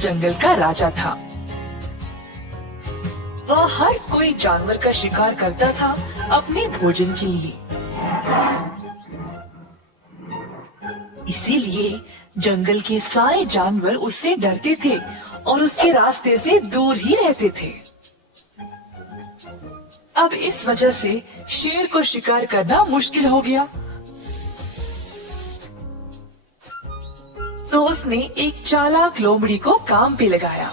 जंगल का राजा था। वह हर कोई जानवर का शिकार करता था अपने भोजन के लिए। इसीलिए जंगल के सारे जानवर उससे डरते थे और उसके रास्ते से दूर ही रहते थे। अब इस वजह से शेर को शिकार करना मुश्किल हो गया। तो उसने एक चालाक लोमड़ी को काम पे लगाया।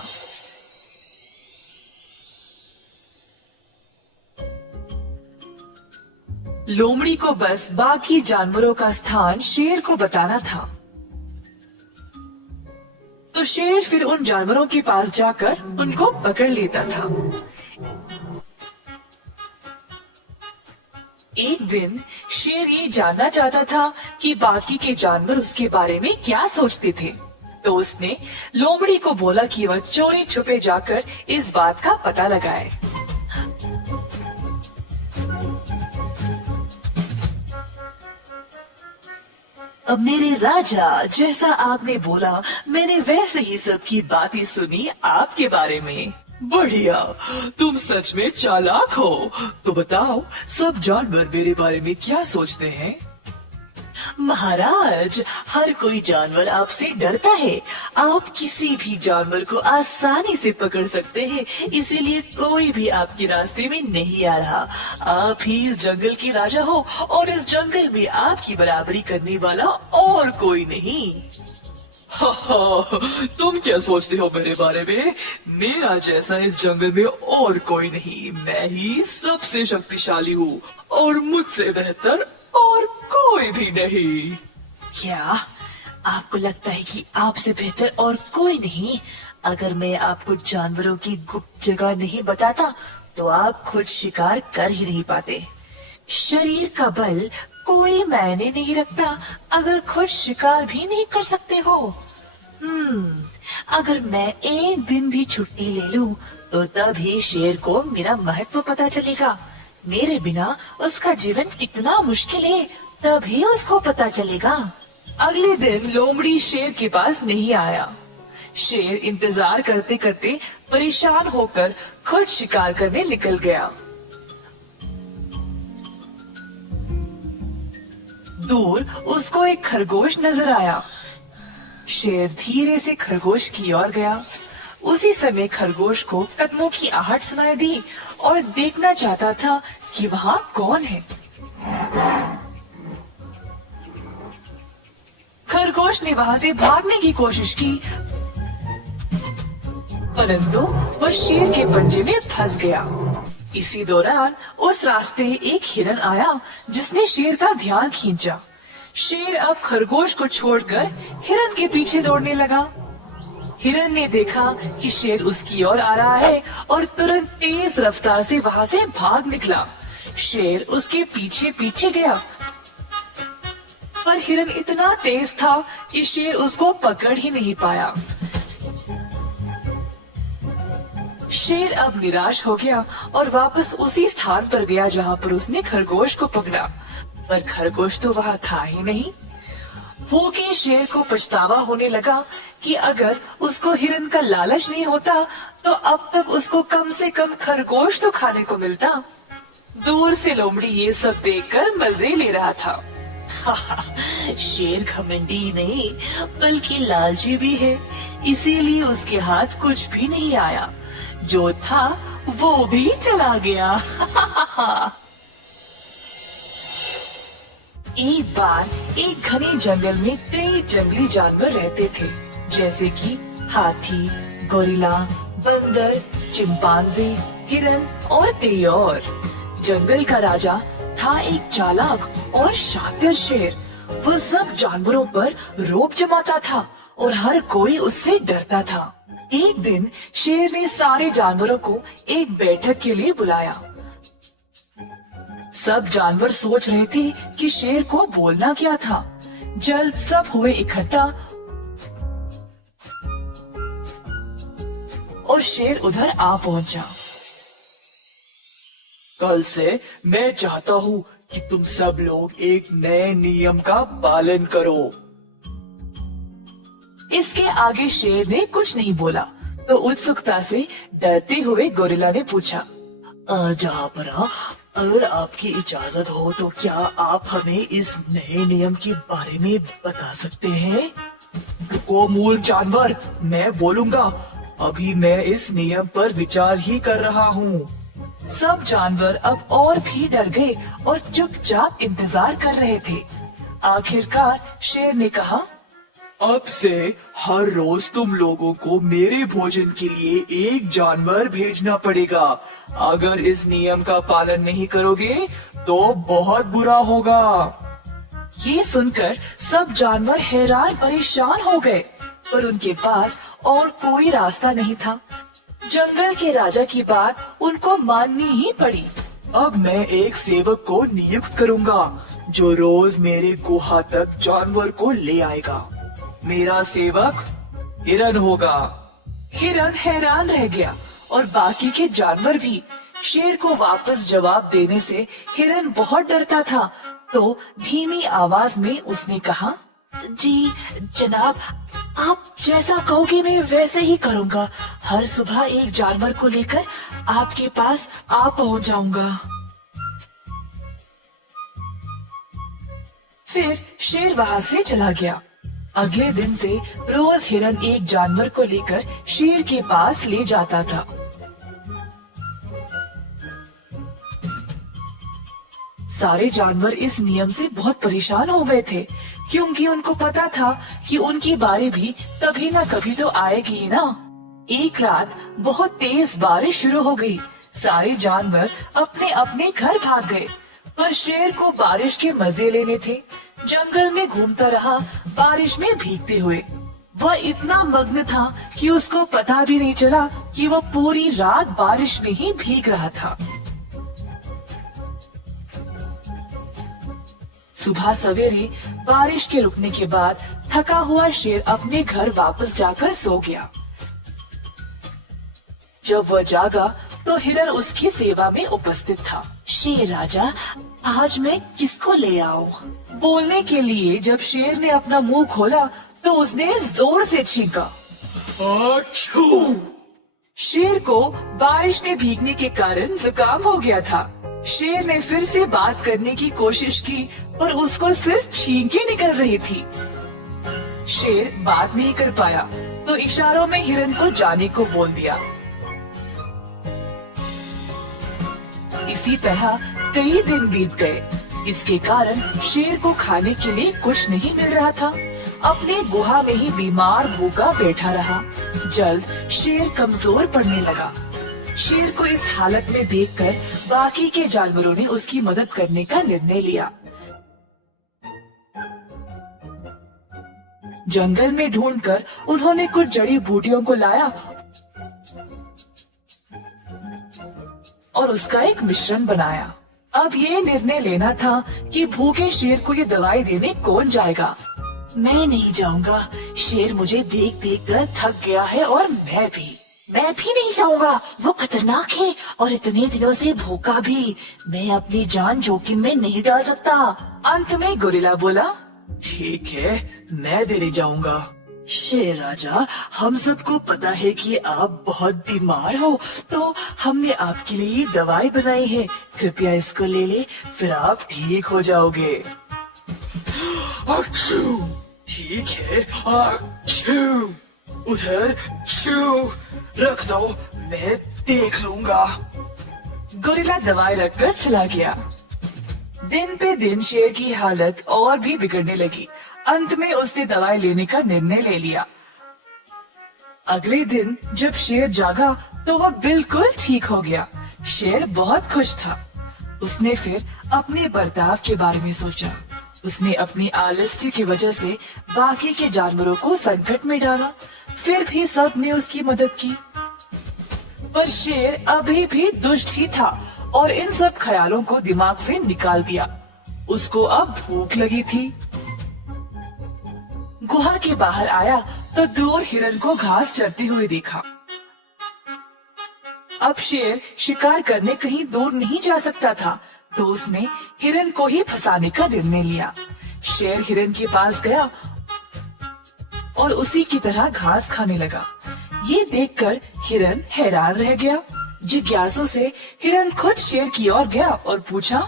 लोमड़ी को बस बाकी जानवरों का स्थान शेर को बताना था। तो शेर फिर उन जानवरों के पास जाकर उनको पकड़ लेता था। एक दिन शेर ये जानना चाहता था कि बाकी के जानवर उसके बारे में क्या सोचते थे। तो उसने लोमड़ी को बोला कि वह चोरी छुपे जाकर इस बात का पता लगाए। अब मेरे राजा, जैसा आपने बोला मैंने वैसे ही सबकी बातें सुनी आपके बारे में। बढ़िया, तुम सच में चालाक हो। तो बताओ सब जानवर मेरे बारे में क्या सोचते हैं? महाराज, हर कोई जानवर आपसे डरता है। आप किसी भी जानवर को आसानी से पकड़ सकते हैं, इसीलिए कोई भी आपके रास्ते में नहीं आ रहा। आप ही इस जंगल के राजा हो और इस जंगल में आपकी बराबरी करने वाला और कोई नहीं। तुम क्या सोचते हो मेरे बारे में? मेरा जैसा इस जंगल में और कोई नहीं। मैं ही सबसे शक्तिशाली हूँ और मुझसे बेहतर और कोई भी नहीं। क्या आपको लगता है कि आपसे बेहतर और कोई नहीं? अगर मैं आपको जानवरों की गुप्त जगह नहीं बताता तो आप खुद शिकार कर ही नहीं पाते। शरीर का बल कोई मायने नहीं रखता अगर खुद शिकार भी नहीं कर सकते हो। अगर मैं एक दिन भी छुट्टी ले लूं तो तभी शेर को मेरा महत्व पता चलेगा। मेरे बिना उसका जीवन कितना मुश्किल है तभी उसको पता चलेगा। अगले दिन लोमड़ी शेर के पास नहीं आया। शेर इंतजार करते करते परेशान होकर खुद शिकार करने निकल गया। दूर उसको एक खरगोश नजर आया। शेर धीरे से खरगोश की ओर गया। उसी समय खरगोश को कदमों की आहट सुनाई दी और देखना चाहता था कि वहाँ कौन है। खरगोश ने वहाँ से भागने की कोशिश की, परंतु वह शेर के पंजे में फंस गया। इसी दौरान उस रास्ते एक हिरन आया जिसने शेर का ध्यान खींचा। शेर अब खरगोश को छोड़कर हिरन के पीछे दौड़ने लगा। हिरन ने देखा कि शेर उसकी ओर आ रहा है और तुरंत तेज रफ्तार से वहाँ से भाग निकला। शेर उसके पीछे पीछे गया, पर हिरन इतना तेज था कि शेर उसको पकड़ ही नहीं पाया। शेर अब निराश हो गया और वापस उसी स्थान पर गया जहाँ पर उसने खरगोश को पकड़ा, पर खरगोश तो वहाँ था ही नहीं। भूखे शेर को पछतावा होने लगा कि अगर उसको हिरन का लालच नहीं होता तो अब तक उसको कम से कम खरगोश तो खाने को मिलता। दूर से लोमड़ी ये सब देखकर मजे ले रहा था। शेर घमंडी नहीं बल्कि लालची भी है, इसीलिए उसके हाथ कुछ भी नहीं आया। जो था वो भी चला गया। एक बार एक घने जंगल में कई जंगली जानवर रहते थे, जैसे कि हाथी, गोरिल्ला, बंदर, चिंपांजी, हिरन और कई और। जंगल का राजा था एक चालाक और शातिर शेर। वह सब जानवरों पर रौब जमाता था और हर कोई उससे डरता था। एक दिन शेर ने सारे जानवरों को एक बैठक के लिए बुलाया। सब जानवर सोच रहे थे कि शेर को बोलना क्या था। जल्द सब हुए इकट्ठा और शेर उधर आ पहुंचा। कल से मैं चाहता हूँ कि तुम सब लोग एक नए नियम का पालन करो। इसके आगे शेर ने कुछ नहीं बोला, तो उत्सुकता से डरते हुए गोरिल्ला ने पूछा, जहाँपना, अगर आपकी इजाजत हो तो क्या आप हमें इस नए नियम के बारे में बता सकते हैं? रुको मूर्ख जानवर, मैं बोलूंगा। अभी मैं इस नियम पर विचार ही कर रहा हूँ। सब जानवर अब और भी डर गए और चुपचाप इंतजार कर रहे थे। आखिरकार शेर ने कहा, अब से हर रोज तुम लोगों को मेरे भोजन के लिए एक जानवर भेजना पड़ेगा। अगर इस नियम का पालन नहीं करोगे तो बहुत बुरा होगा। ये सुनकर सब जानवर हैरान परेशान हो गए, पर उनके पास और कोई रास्ता नहीं था। जंगल के राजा की बात उनको माननी ही पड़ी। अब मैं एक सेवक को नियुक्त करूंगा जो रोज मेरे गुहा तक जानवर को ले आएगा। मेरा सेवक हिरन होगा। हिरन हैरान रह गया और बाकी के जानवर भी। शेर को वापस जवाब देने से हिरन बहुत डरता था, तो धीमी आवाज में उसने कहा, जी जनाब, आप जैसा कहोगे मैं वैसे ही करूँगा। हर सुबह एक जानवर को लेकर आपके पास आ पहुँच जाऊंगा। फिर शेर वहाँ से चला गया। अगले दिन से रोज हिरन एक जानवर को लेकर शेर के पास ले जाता था। सारे जानवर इस नियम से बहुत परेशान हो गए थे, क्योंकि उनको पता था कि उनकी बारी भी कभी ना कभी तो आएगी ही ना। एक रात बहुत तेज बारिश शुरू हो गई। सारे जानवर अपने अपने घर भाग गए, पर शेर को बारिश के मजे लेने थे। जंगल में घूमता रहा, बारिश में भीगते हुए। वह इतना मग्न था कि उसको पता भी नहीं चला कि वह पूरी रात बारिश में ही भीग रहा था। सुबह सवेरे बारिश के रुकने के बाद थका हुआ शेर अपने घर वापस जाकर सो गया। जब वह जागा तो हिरन उसकी सेवा में उपस्थित था। शेर राजा, आज मैं किसको ले आऊं? बोलने के लिए जब शेर ने अपना मुंह खोला तो उसने जोर से छींका। achoo! शेर को बारिश में भीगने के कारण जुकाम हो गया था। शेर ने फिर से बात करने की कोशिश की, पर उसको सिर्फ छींकें निकल रही थी। शेर बात नहीं कर पाया, तो इशारों में हिरन को जाने को बोल दिया। इसी तरह कई दिन बीत गए। इसके कारण शेर को खाने के लिए कुछ नहीं मिल रहा था। अपने गुहा में ही बीमार भूखा बैठा रहा। जल्द शेर कमजोर पड़ने लगा। शेर को इस हालत में देखकर बाकी के जानवरों ने उसकी मदद करने का निर्णय लिया। जंगल में ढूंढकर उन्होंने कुछ जड़ी बूटियों को लाया और उसका एक मिश्रण बनाया। अब ये निर्णय लेना था कि भूखे शेर को ये दवाई देने कौन जाएगा। मैं नहीं जाऊंगा। शेर मुझे देख देख कर थक गया है और मैं भी नहीं जाऊंगा। वो खतरनाक है और इतने दिनों से भूखा भी। मैं अपनी जान जोखिम में नहीं डाल सकता। अंत में गोरिल्ला बोला, ठीक है, मैं देने जाऊंगा। शेर राजा, हम सबको पता है कि आप बहुत बीमार हो, तो हमने आपके लिए दवाई बनाई है। कृपया इसको ले ले, फिर आप ठीक हो जाओगे। achoo! ठीक है, achoo! उधर छू रख दो, मैं देख लूंगा। गोरिल्ला दवाई रखकर चला गया। दिन पे दिन शेर की हालत और भी बिगड़ने लगी। अंत में उसने दवाई लेने का निर्णय ले लिया। अगले दिन जब शेर जागा तो वह बिल्कुल ठीक हो गया। शेर बहुत खुश था। उसने फिर अपने बर्ताव के बारे में सोचा। उसने अपनी आलस्य की वजह से बाकी के जानवरों को संकट में डाला, फिर भी सब ने उसकी मदद की। पर शेर अभी भी दुष्ट ही था और इन सब ख्यालों को दिमाग से निकाल दिया। उसको अब भूख लगी थी। गुहा के बाहर आया तो दूर हिरन को घास चरते हुए देखा। अब शेर शिकार करने कहीं दूर नहीं जा सकता था, तो उसने हिरन को ही फंसाने का निर्णय लिया। शेर हिरन के पास गया और उसी की तरह घास खाने लगा। ये देखकर हिरन हैरान रह गया। जिज्ञासु से हिरन खुद शेर की ओर गया और पूछा,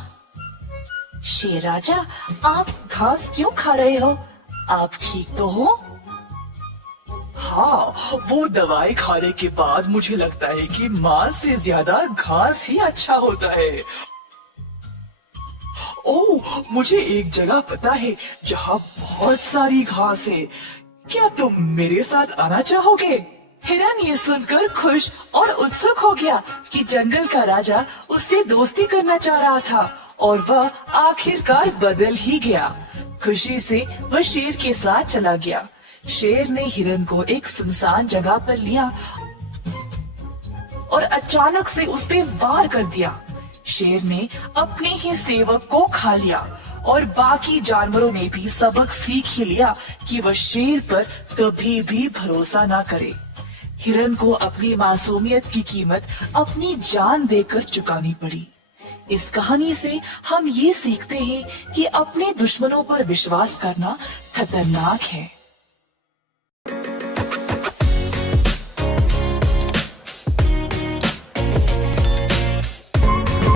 शेर राजा, आप घास क्यों खा रहे हो? आप ठीक तो हो? हाँ, वो दवाई खाने के बाद मुझे लगता है कि मांस से ज्यादा घास ही अच्छा होता है। ओह, मुझे एक जगह पता है जहाँ बहुत सारी घास है। क्या तुम मेरे साथ आना चाहोगे? हिरन ये सुनकर खुश और उत्सुक हो गया कि जंगल का राजा उससे दोस्ती करना चाह रहा था और वह आखिरकार बदल ही गया। खुशी से वह शेर के साथ चला गया। शेर ने हिरन को एक सुनसान जगह पर लिया और अचानक से उस पे वार कर दिया। शेर ने अपने ही सेवक को खा लिया और बाकी जानवरों ने भी सबक सीख ही लिया कि वह शेर पर कभी भी भरोसा ना करे। हिरन को अपनी मासूमियत की कीमत अपनी जान देकर चुकानी पड़ी। इस कहानी से हम ये सीखते हैं कि अपने दुश्मनों पर विश्वास करना खतरनाक है।